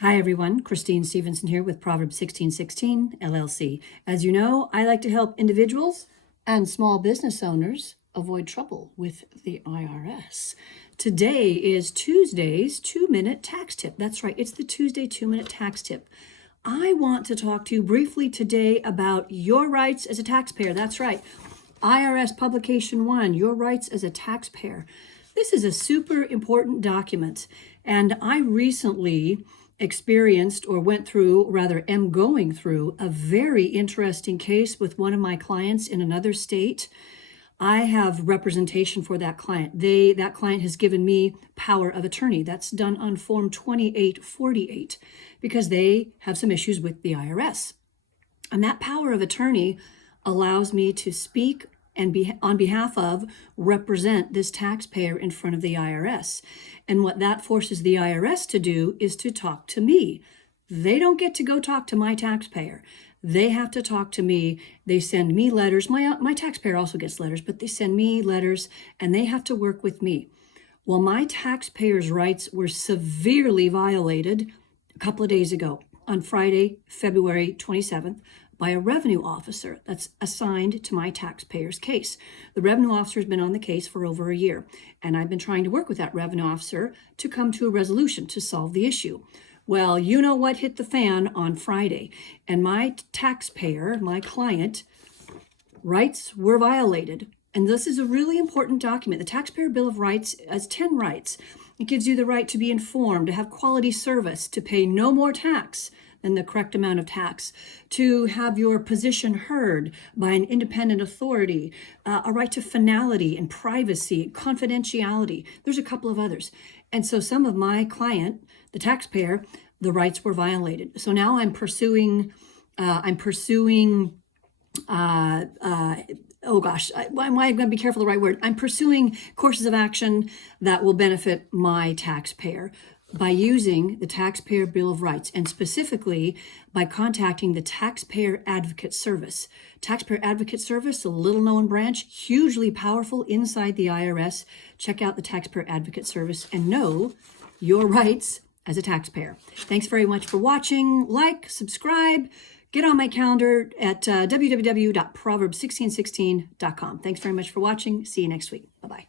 Hi everyone, Christine Stevenson here with Proverbs 1616 LLC. As you know, I like to help individuals and small business owners avoid trouble with the IRS. Today is Tuesday's 2-minute tax tip. That's right, it's the Tuesday 2-minute tax tip. I want to talk to you briefly today about your rights as a taxpayer. That's right, IRS Publication 1, Your Rights as a Taxpayer. This is a super important document, and I recently experienced or went through, rather am going through, a very interesting case with one of my clients in another state. I have representation for that client. That client has given me power of attorney. That's done on Form 2848 because they have some issues with the IRS. And that power of attorney allows me to speak and on behalf of represent this taxpayer in front of the IRS. And what that forces the IRS to do is to talk to me. They don't get to go talk to my taxpayer. They have to talk to me. They send me letters. My taxpayer also gets letters, but they send me letters and they have to work with me. Well, my taxpayers' rights were severely violated a couple of days ago on Friday, February 27th, by a revenue officer that's assigned to my taxpayer's case. The revenue officer has been on the case for over a year, and I've been trying to work with that revenue officer to come to a resolution to solve the issue. Well, you know what hit the fan on Friday, and my taxpayer, my client, rights were violated. And this is a really important document. The Taxpayer Bill of Rights has 10 rights. It gives you the right to be informed, to have quality service, to pay no more tax than the correct amount of tax, to have your position heard by an independent authority, a right to finality and privacy, confidentiality. There's a couple of others. And so some of my client, the taxpayer, the rights were violated. So now I'm pursuing oh gosh, why am I going to be careful of the right word? I'm pursuing courses of action that will benefit my taxpayer by using the Taxpayer Bill of Rights, and specifically by contacting the Taxpayer Advocate Service. Taxpayer Advocate Service, a little known branch, hugely powerful inside the IRS. Check out the Taxpayer Advocate Service and know your rights as a taxpayer. Thanks very much for watching. Like, subscribe, get on my calendar at www.proverbs1616.com. Thanks very much for watching. See you next week. Bye-bye.